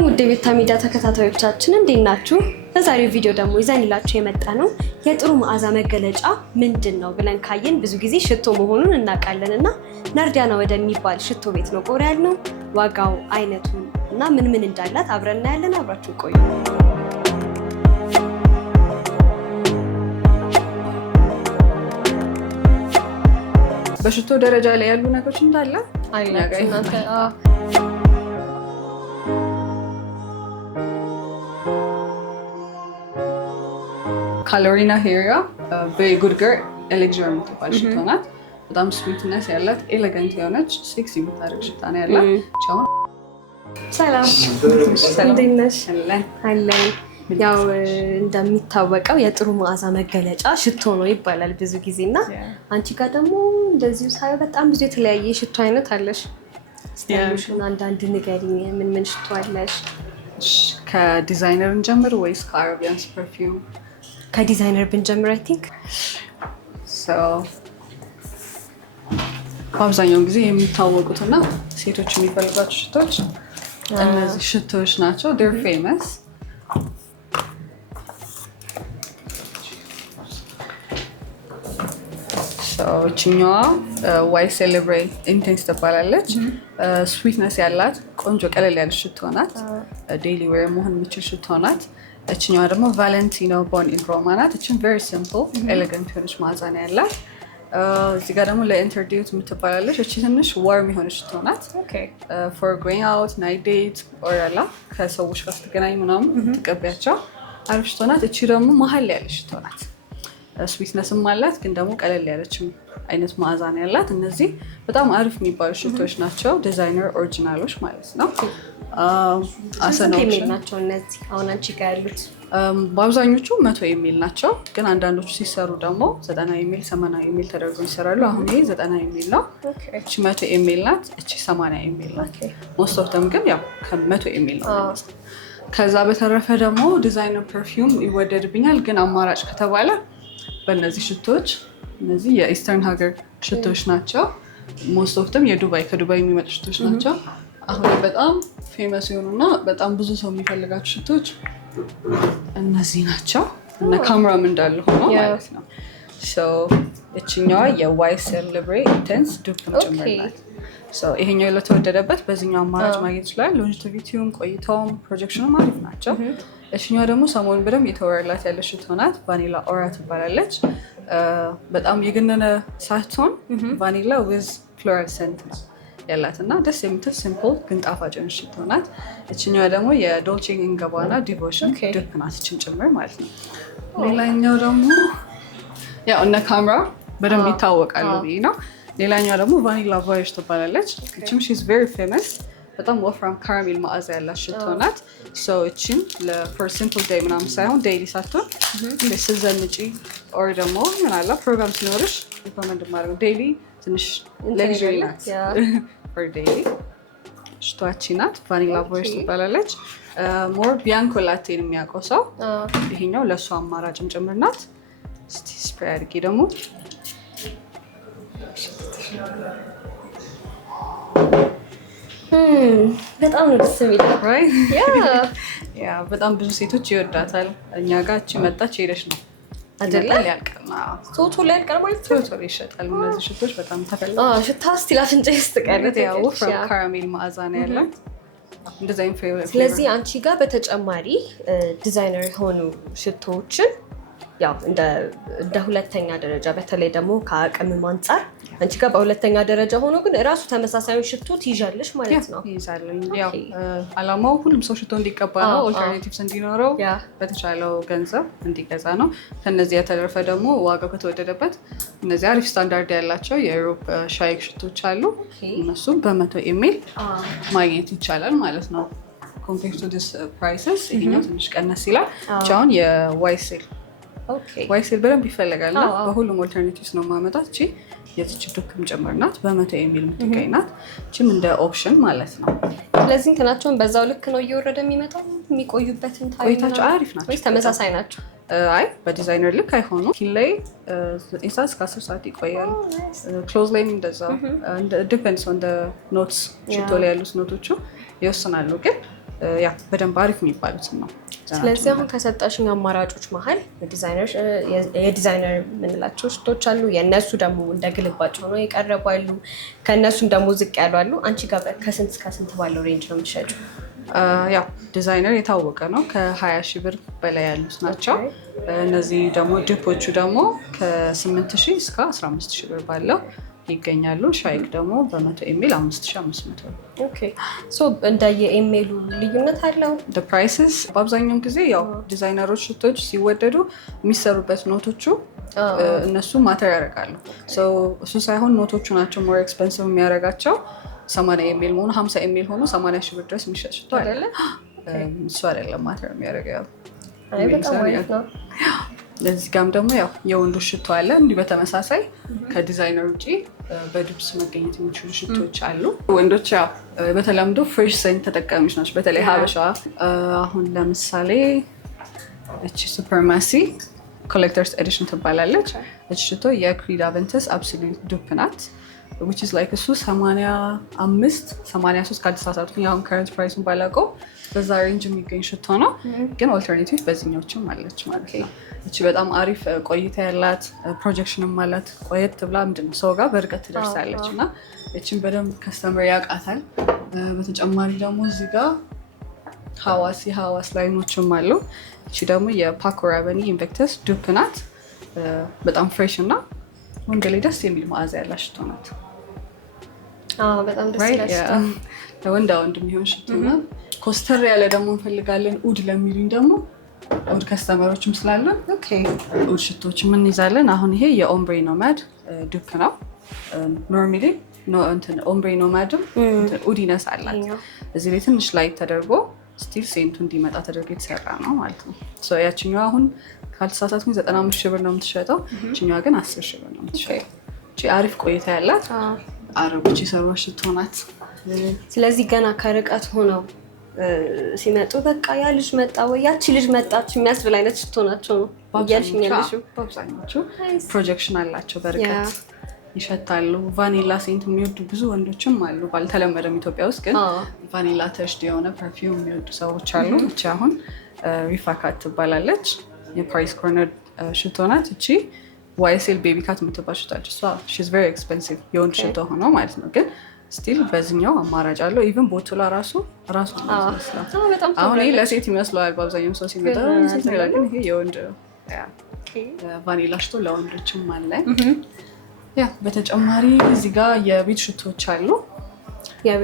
ሰላም ውድ የቤታ ሚዲያ ተከታታዮቻችን እንዴት ናችሁ? በዛሬው ቪዲዮ ደግሞ ይዘንላችሁ የመጣ ነው የጥሩ መዓዛ መገለጫ ምንድነው ብለን ካየን ብዙ ጊዜ ሽቶ መሆኑን እናውቃለንና ናርዲያና ወደሚባል ሽቶ ቤት ነው ጎራ ያልነው። ዋጋው፣ አይነቱ እና ምን እንዳላት አብረን እናያለን። አብራችሁ ቆዩ። በሽቶ ደረጃ ላይ ያሉ ነገሮች እንዳለ ካሎሪና ሄሪያ ቬሪ ጉድ ገርል ኤሌግዥር የምትባል ሽቶ ናት። በጣም ስዊትነስ ያላት ኤሌጋንት የሆነች ሴክሲ የምታደርግ ሽታ ነው ያላት። ሰላም እንዴት ነሽ? አለን። ያው እንደሚታወቀው የጥሩ መዓዛ መገለጫ ሽቶ ነው ይባላል ብዙ ጊዜና አንቺ ጋር ደግሞ እንደዚሁ ሳይው በጣም ብዙ የተለያየ ሽቶ አይነት አለሽ። ስታይልሽን አንዳንድ ንገሪኝ፣ ምን ሽቶ አለሽ? ከዲዛይነር እንጀምር ወይስ ከአረቢያንስ ፐርፊውም? ከዲዛይነር ብንጀምር አይ ቲንክ በአብዛኛው ጊዜ የሚታወቁትና ሴቶች የሚፈልጓቸው ሽቶች እነዚህ ሽቶች ናቸው። ዴር ፌመስ። እችኛዋ ዋይ ሴሌብሬት ኢንቴንስ ትባላለች። ስዊትነስ ያላት ቆንጆ ቀለል ያለች ሽቶ ናት። ዴይሊ ዌር መሆን የሚችል ሽቶ ናት። እችኛዋ ደግሞ ቫለንቲኖ ቦን ኢን ሮማ ናት። እችን ቬሪ ሲምፕል ኤሌጋንት የሆነች መዓዛ ነው ያላት። እዚህ ጋር ደግሞ ለኢንተርዲዩት የምትባላለች። እቺ ትንሽ ዋርም የሆነች ሽቶ ናት። ፎር ጎይንግ አውት ናይት ዴት ኦር ያላ ከሰዎች ጋር ስትገናኝ ምናምን ትቀቢያቸው አሪፍ ሽቶ ናት። እቺ ደግሞ መሀል ላይ ያለች ሽቶ ናት። ስዊትነስም አላት ግን ደግሞ ቀለል ያለችም አይነት መዓዛ ነው ያላት። እነዚህ በጣም አሪፍ የሚባሉ ሽቶች ናቸው። ዲዛይነር ኦሪጂናሎች ማለት ነው። አሰናዎች ናቸው እነዚህ አሁን አንቺ ጋር ያሉት። በአብዛኞቹ 100 የሚል ናቸው፣ ግን አንዳንዶቹ ሲሰሩ ደግሞ 90 የሚል 80 የሚል ተደርገው ይሰራሉ። አሁን ይሄ 90 የሚል ነው። እቺ 100 የሚል ናት። እቺ 80 የሚል ናት። ሞስት ኦፍ ተም ግን ያው ከ100 የሚል ነው። ከዛ በተረፈ ደግሞ ዲዛይነር ፐርፊውም ይወደድብኛል፣ ግን አማራጭ ከተባለ በእነዚህ ሽቶች፣ እነዚህ የኢስተርን ሀገር ሽቶች ናቸው። ሞስት ኦፍ ተም ከዱባይ የሚመጡ ሽቶች ናቸው። አሁን በጣም ፌመስ የሆኑና በጣም ብዙ ሰው የሚፈልጋቸው ሽቶች እነዚህ ናቸው። እነ ካምራም እንዳለ ሆኖ ማለት ነው። እችኛዋ የዋይ ሴሌብሬት ኢንቴንስ ዱፕም ጭምር ናት። ይሄኛው ለተወደደበት በዚህኛው አማራጭ ማግኘት ይችላል። ሎንጂቲቪቲውም ቆይታውም ፕሮጀክሽኑም አሪፍ ናቸው። እችኛዋ ደግሞ ሰሞኑን በደንብ የተወራላት ያለች ሽቶ ናት። ቫኒላ ኦራ ትባላለች። በጣም የገነነ ሳትሆን ቫኒላ ዊዝ ፍሎራል ሴንት ነው ያላት እና ደስ የምትል ሲምፕል ግን ጣፋጭ የሆነች ሽቶ ናት። እችኛዋ ደግሞ የዶልቼ ኤንድ ጋባና ዲቮሽን ዱፕ ናት፣ እችን ጭምር ማለት ነው። ሌላኛው ደግሞ ያው እነ ካምራ በደንብ ይታወቃሉ ብዬ ነው። ሌላኛው ደግሞ ቫኒላ ቮያጅ ትባላለች። እችም ሺዝ ቬሪ ፌመስ። በጣም ወፍራም ካራሜል መዓዛ ያላት ሽቶ ናት። እችን ለፎር ሲምፕል ዴይ ምናምን ሳይሆን ዴይሊ ሳትሆን ስትዘንጪ ኦር ደግሞ ምናላ ፕሮግራም ሲኖርሽ ሪኮመንድ ማድረግ ዴይሊ ትንሽ ለግሪ ናት። ፎር ዴይሊ ሽቶዋቺ ናት። ቫኒላ ቮያጅ ትባላለች። ሞር ቢያንኮ ላቴን የሚያውቀው ሰው ይሄኛው ለእሱ አማራጭም ጭምር ናት። እስቲ ስፕሬይ አድርጌ ደግሞ በጣም ነው ደስ የሚለው። በጣም ብዙ ሴቶች ይወዳታል። እኛ ጋር እቺ መጣች ሄደች ነው አይደለ? ያልቃል። ቶሎ ያልቃል ማለት ነው። ቶሎ ይሸጣል። እነዚህ ሽቶች በጣም ተፈላጊ። ሽታ ስቲል አፍንጫ ይስጥቃለት። ወፍራም ካራሜል መዓዛ ነው ያላት። እንደዛ ኢንፌሪየር። ስለዚህ አንቺ ጋር በተጨማሪ ዲዛይነር የሆኑ ሽቶዎችን ያው እንደ ሁለተኛ ደረጃ በተለይ ደግሞ ከአቅምም አንጻር አንቺ ጋር በሁለተኛ ደረጃ ሆኖ ግን እራሱ ተመሳሳዩን ሽቶ ትይዣለሽ ማለት ነው? ይይዛለሁ። ያው አላማው ሁሉም ሰው ሽቶ እንዲቀባ ነው፣ ኦልተርኔቲቭስ እንዲኖረው በተቻለው ገንዘብ እንዲገዛ ነው። ከነዚህ የተረፈ ደግሞ ዋጋው ከተወደደበት እነዚህ አሪፍ ስታንዳርድ ያላቸው የዩሮፕ ሻይክ ሽቶች አሉ። እነሱም በ100 የሚል ማግኘት ይቻላል ማለት ነው። ኮምፔር ቱ ዲስ ፕራይስስ ይሄኛው ትንሽ ቀነስ ይላል። አሁን የዋይሴል በደንብ ይፈለጋል እና በሁሉም ኦልተርኔቲቭስ ነው ማመጣት። እቺ የዚች ዱፕም ጭምር ናት። በ100 የሚል የምትገኝ ናት። እቺም እንደ ኦፕሽን ማለት ነው። ስለዚህ እንትናቸውን በዛው ልክ ነው እየወረደ የሚመጣው። የሚቆዩበትን ቆይታቸው አሪፍ ናቸው ወይስ ተመሳሳይ ናቸው? አይ በዲዛይነር ልክ አይሆኑ። ኪን ላይ 9 ሰዓት እስከ 10 ሰዓት ይቆያሉ። ክሎዝ ላይም እንደዛ ዲፔንድስ ኦን ኖትስ ሽቶ ላይ ያሉት ኖቶቹ ይወስናሉ። ግን ያ በደንብ አሪፍ የሚባሉት ነው። ስለዚህ አሁን ከሰጣሽኝ አማራጮች መሀል የዲዛይነር የምንላቸው ሽቶች አሉ። የእነሱ ደግሞ እንደ ግልባጭ ሆኖ የቀረቡ አሉ። ከእነሱም ደግሞ ዝቅ ያሉ አሉ። አንቺ ጋር ከስንት እስከ ስንት ባለው ሬንጅ ነው የምትሸጪው? ያው ዲዛይነር የታወቀ ነው። ከ20 ሺህ ብር በላይ ያሉት ናቸው። እነዚህ ደግሞ ዲፖቹ ደግሞ ከ8,000 እስከ 15,000 ብር ባለው ይገኛሉ። ሻይክ ደግሞ በ100 ኤሜል 5,500 ነው። ኦኬ ሶ እንደ የኤሜሉ ልዩነት አለው? ፕራይስስ በአብዛኛውን ጊዜ ያው ዲዛይነሮች ሽቶች ሲወደዱ የሚሰሩበት ኖቶቹ እነሱ ማተር ያደርጋሉ። እሱ ሳይሆን ኖቶቹ ናቸው ሞር ኤክስፐንሲቭ የሚያደርጋቸው። 80 ኤሜል መሆኑ 50 ኤሜል ሆኖ 80 ሺህ ብር ድረስ የሚሸጥ ሽቶ አይደለ? እሱ አይደለም ማተር የሚያደርገው። ለዚህ ጋም ደግሞ ያው የወንዶች ሽቶ አለ። እንዲህ በተመሳሳይ ከዲዛይነር ውጭ በዱብስ መገኘት የሚችሉ ሽቶች አሉ። ወንዶች ያው በተለምዶ ፍሬሽ ሴንት ተጠቃሚዎች ናቸው፣ በተለይ ሀበሻ። አሁን ለምሳሌ እቺ ሱፐርማሲ ኮሌክተርስ ኤዲሽን ትባላለች። እቺ ሽቶ የክሪድ አቨንተስ አብሶሉት ዱፕ ናት። which is like እሱ 85 83 ካልተሳሳትኩኝ አሁን ከረንት ፕራይሱን ባላውቀው በዛ ሬንጅ የሚገኝ ሽቶ ነው። ግን ኦልተርኔቲቭ በዚህኛዎችም አለች ማለት ነው። እቺ በጣም አሪፍ ቆይታ ያላት ፕሮጀክሽንም አላት። ቆየት ብላ ምንድነው ሰው ጋር በርቀት ትደርሳለች እና እቺን በደንብ ከስተመር ያውቃታል። በተጨማሪ ደግሞ እዚህ ጋር ሀዋስ ላይኖችም አሉ። እቺ ደግሞ የፓኮ ራበኒ ኢንቨክተስ ዱፕ ናት። በጣም ፍሬሽ እና ወንድ ላይ ደስ የሚል መዓዛ ያላት ሽቶ ናት። በጣም ደስ ይላል። ለወንዳ ወንድ የሚሆን ሽቶ ነው። ኮስተር ያለ ደግሞ እንፈልጋለን ኡድ ለሚሉኝ ደግሞ ኡድ ከስተመሮችም ስላለን ኡድ ሽቶችም እንይዛለን። አሁን ይሄ የኦምብሬ ኖማድ ዱፕ ነው። ኖርማሊ ኦምብሬ ኖማድም ኡዲነስ አላት። እዚህ ላይ ትንሽ ላይት ተደርጎ ስቲል ሴንቱ እንዲመጣ ተደርጎ የተሰራ ነው ማለት ነው። ያችኛዋ አሁን ካልተሳሳትኩኝ 95 ሺህ ብር ነው የምትሸጠው። እችኛዋ ግን 10 ሺህ ብር ነው የምትሸጠው። አሪፍ ቆይታ ያላት አረቦች የሰሯት ሽቶ ናት። ስለዚህ ገና ከርቀት ሆነው ሲመጡ በቃ ያ ልጅ መጣ ወይ ያቺ ልጅ መጣች የሚያስብል አይነት ሽቶ ናቸው ነው እያልሽኝ ያለሽው? በአብዛኞቹ ፕሮጀክሽን አላቸው፣ በርቀት ይሸታሉ። ቫኒላ ሴንት የሚወዱ ብዙ ወንዶችም አሉ። ባልተለመደም ኢትዮጵያ ውስጥ ግን ቫኒላ ተሽድ የሆነ ፐርፊውም የሚወዱ ሰዎች አሉ። እቺ አሁን ሪፋካት ትባላለች። የፓሪስ ኮርነር ሽቶ ናት። እቺ ዋይሴል ቤቢ ካት የምትባል ሽቶ አለች። እሷ ሺዝ ቬሪ ኤክስፔንሲቭ የወንድ ሽቶ ሆኖ ማለት ነው። ግን ስቲል በዚህኛው አማራጭ አለው። ኢቨን ቦቱላ ራሱ ይመስላል። አሁን ይሄ ለሴት ይመስለዋል በአብዛኛው ሰው ሲመጣ፣ ግን ይሄ የወንድ ቫኒላ ሽቶ ለወንዶችም አለ። ያ በተጨማሪ እዚህ ጋር የቤት ሽቶች አሉ።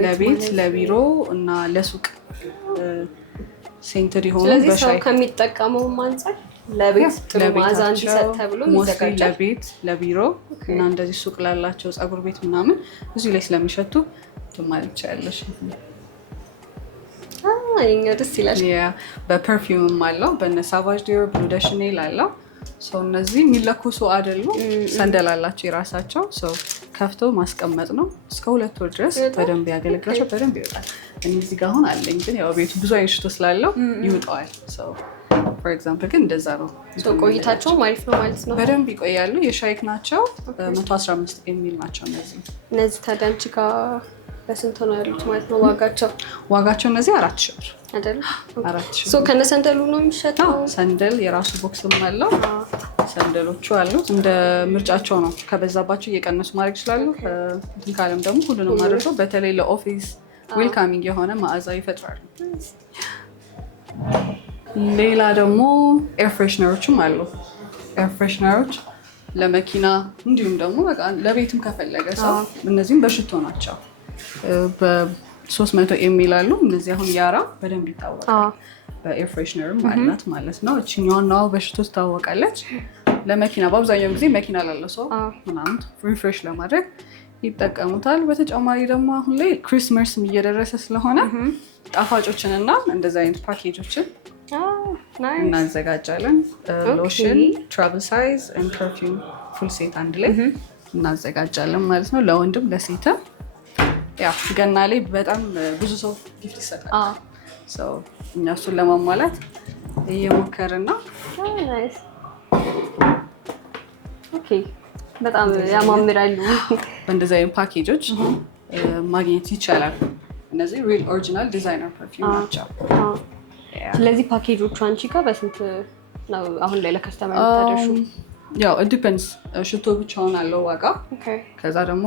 ለቤት ለቢሮ እና ለሱቅ ሴንትድ የሆኑ ስለዚህ ሰው ከሚጠቀመውም አንፃር ለቤት ጥሩ መዓዛ እንዲሰጥ ተብሎ ይዘጋጃል። ለቤት ለቢሮ እና እንደዚህ ሱቅ ላላቸው ፀጉር ቤት ምናምን እዚሁ ላይ ስለሚሸቱ ማለት ያለሽ ደስ ይላል። በፐርፊውምም አለው። በነ ሳቫጅ ዲዮር ብሉ ደ ሻኔል አለው። ሰው እነዚህ የሚለኩሱ አይደሉም። ሰንደል አላቸው የራሳቸው። ሰው ከፍተው ማስቀመጥ ነው። እስከ 2 ወር ድረስ በደንብ ያገለግላቸው፣ በደንብ ይወጣል። እኔ እዚህ ጋር አሁን አለኝ፣ ግን ያው ቤቱ ብዙ አይነት ሽቶ ስላለው ይውጠዋል። ፎር ኤግዛምፕል ግን እንደዛ ነው። ቆይታቸውም አሪፍ ነው ማለት ነው። በደንብ ይቆያሉ። የሻይክ ናቸው። 115 የሚል ናቸው እነዚህ። ታዲያ አንቺ ጋር በስንት ነው ያሉት ማለት ነው ዋጋቸው? እነዚህ 4,000 ብር አይደል? 4,000 ብር። ከነ ሰንደሉ ነው የሚሸጠው? ሰንደል የራሱ ቦክስም አለው። ሰንደሎቹ አሉት። እንደ ምርጫቸው ነው። ከበዛባቸው እየቀነሱ ማድረግ ይችላሉ። እንትን ካለም ደግሞ ሁሉንም አድርገው በተለይ ለኦፊስ ዌልካሚንግ የሆነ መዓዛ ይፈጥራሉ። ሌላ ደግሞ ኤር ፍሬሽነሮችም አሉ። ኤር ፍሬሽነሮች ለመኪና እንዲሁም ደግሞ በቃ ለቤትም ከፈለገ ሰው እነዚህም በሽቶ ናቸው። በ300 ኤሚል አሉ። እነዚህ አሁን ያራ በደንብ ይታወቃል። በኤር ፍሬሽነርም አላት ማለት ነው። እችኛዋናዋ በሽቶ ትታወቃለች። ለመኪና በአብዛኛው ጊዜ መኪና ላለው ሰው ምናምን ሪፍሬሽ ለማድረግ ይጠቀሙታል። በተጨማሪ ደግሞ አሁን ላይ ክሪስመስም እየደረሰ ስለሆነ ጣፋጮችንና እንደዚህ አይነት ፓኬጆችን እናዘጋጃለን። ሎሽን፣ ትራቭል ሳይዝ፣ ፐርፊውም ፉል ሴት አንድ ላይ እናዘጋጃለን ማለት ነው። ለወንድም ለሴትም። ያው ገና ላይ በጣም ብዙ ሰው ጊፍት ይሰጣል። እኛ እሱን ለማሟላት እየሞከርን ነው። በጣም ያማምራሉ። በእንደዚህ አይነት ፓኬጆች ማግኘት ይቻላል። እነዚህ ሪል ኦሪጂናል ዲዛይነር ፐርፊውም ናቸው። ስለዚህ ፓኬጆቹ አንቺ ጋር በስንት ነው አሁን ላይ ለከስተመር የምታደርሺው? ያው ዲፔንድስ። ሽቶ ብቻውን አለው ዋጋ። ከዛ ደግሞ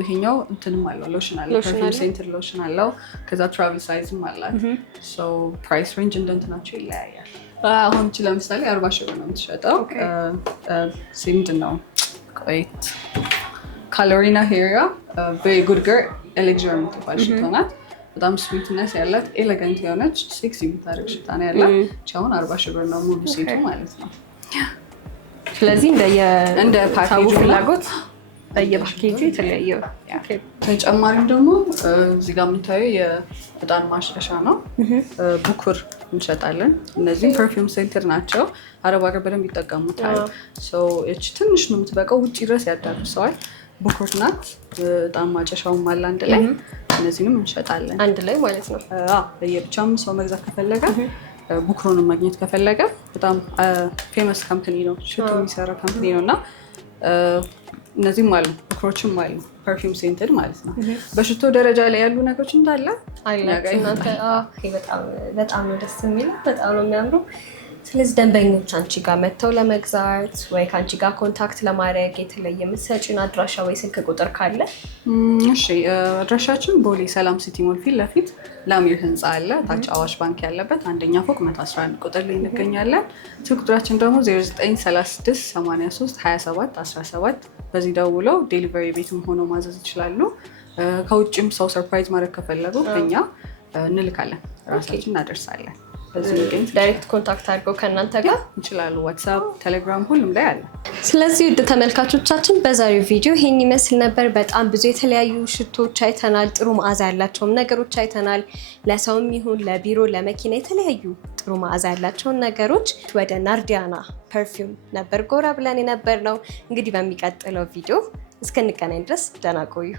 ይሄኛው እንትንም አለው ሎሽን አለው፣ ፐርፊውም ሴንትድ ሎሽን አለው። ከዛ ትራቭል ሳይዝም አላት። ሶ ፕራይስ ሬንጅ እንደንትናቸው ይለያያል። አሁን እቺ ለምሳሌ 40 ሺህ ብር ነው የምትሸጠው። ምንድን ነው ቆይት ካሎሪና ሄሪያ ቬሪ ጉድ ገር ኤሌግዥር የምትባል ሽቶ ናት። በጣም ስዊትነስ ያላት ኤሌጋንት የሆነች ሴክሲ የምታደርግ ሽታ ነው ያላት። አሁን 40 ሺህ ብር ነው ሙሉ ሴቱ ማለት ነው። ስለዚህ እንደ ፓኬጁ ፍላጎት በየፓኬጁ የተለያየ። ተጨማሪም ደግሞ እዚህ ጋር የምታየው የዕጣን ማጨሻ ነው። ብኩር እንሸጣለን። እነዚህም ፐርፊውም ሴንተር ናቸው። አረብ ሀገር በደንብ ይጠቀሙታል። እቺ ትንሽ ነው የምትበቃው፣ ውጭ ድረስ ያዳርሰዋል። ብኩር ናት። ዕጣን ማጨሻውም አለ አንድ ላይ። እነዚህንም እንሸጣለን አንድ ላይ ማለት ነው። በየብቻም ሰው መግዛት ከፈለገ ቡክሮንን ማግኘት ከፈለገ በጣም ፌመስ ካምፕኒ ነው፣ ሽቶ የሚሰራ ካምፕኒ ነው እና እነዚህም አሉ፣ ቡክሮችም አሉ፣ ፐርፊውም ሴንትድ ማለት ነው። በሽቶ ደረጃ ላይ ያሉ ነገሮች እንዳለ በጣም ነው ደስ የሚለው፣ በጣም ነው የሚያምረው። ስለዚህ ደንበኞች አንቺ ጋር መጥተው ለመግዛት ወይ ከአንቺ ጋር ኮንታክት ለማድረግ የተለየ የምትሰጪን አድራሻ ወይ ስልክ ቁጥር ካለ? እሺ፣ አድራሻችን ቦሌ ሰላም ሲቲ ሞል ፊት ለፊት ላሚር ህንፃ አለ፣ ታች አዋሽ ባንክ ያለበት አንደኛ ፎቅ 111 ቁጥር ላይ እንገኛለን። ስልክ ቁጥራችን ደግሞ 0936 83 27 17። በዚህ ደውለው ዴሊቨሪ ቤትም ሆኖ ማዘዝ ይችላሉ። ከውጭም ሰው ሰርፕራይዝ ማድረግ ከፈለጉ ከኛ እንልካለን፣ ራሳችን እናደርሳለን። ዳይሬክት ኮንታክት አድርገው ከእናንተ ጋር ይችላሉ። ዋትስአፕ፣ ቴሌግራም ሁሉም ላይ አለ። ስለዚህ ውድ ተመልካቾቻችን በዛሬው ቪዲዮ ይሄን ይመስል ነበር። በጣም ብዙ የተለያዩ ሽቶች አይተናል። ጥሩ መዓዛ ያላቸውም ነገሮች አይተናል። ለሰውም ይሁን ለቢሮ፣ ለመኪና የተለያዩ ጥሩ መዓዛ ያላቸውን ነገሮች ወደ ናርዲያና ፐርፊውም ነበር ጎራ ብለን የነበር ነው። እንግዲህ በሚቀጥለው ቪዲዮ እስክንገናኝ ድረስ ደህና ቆዩ።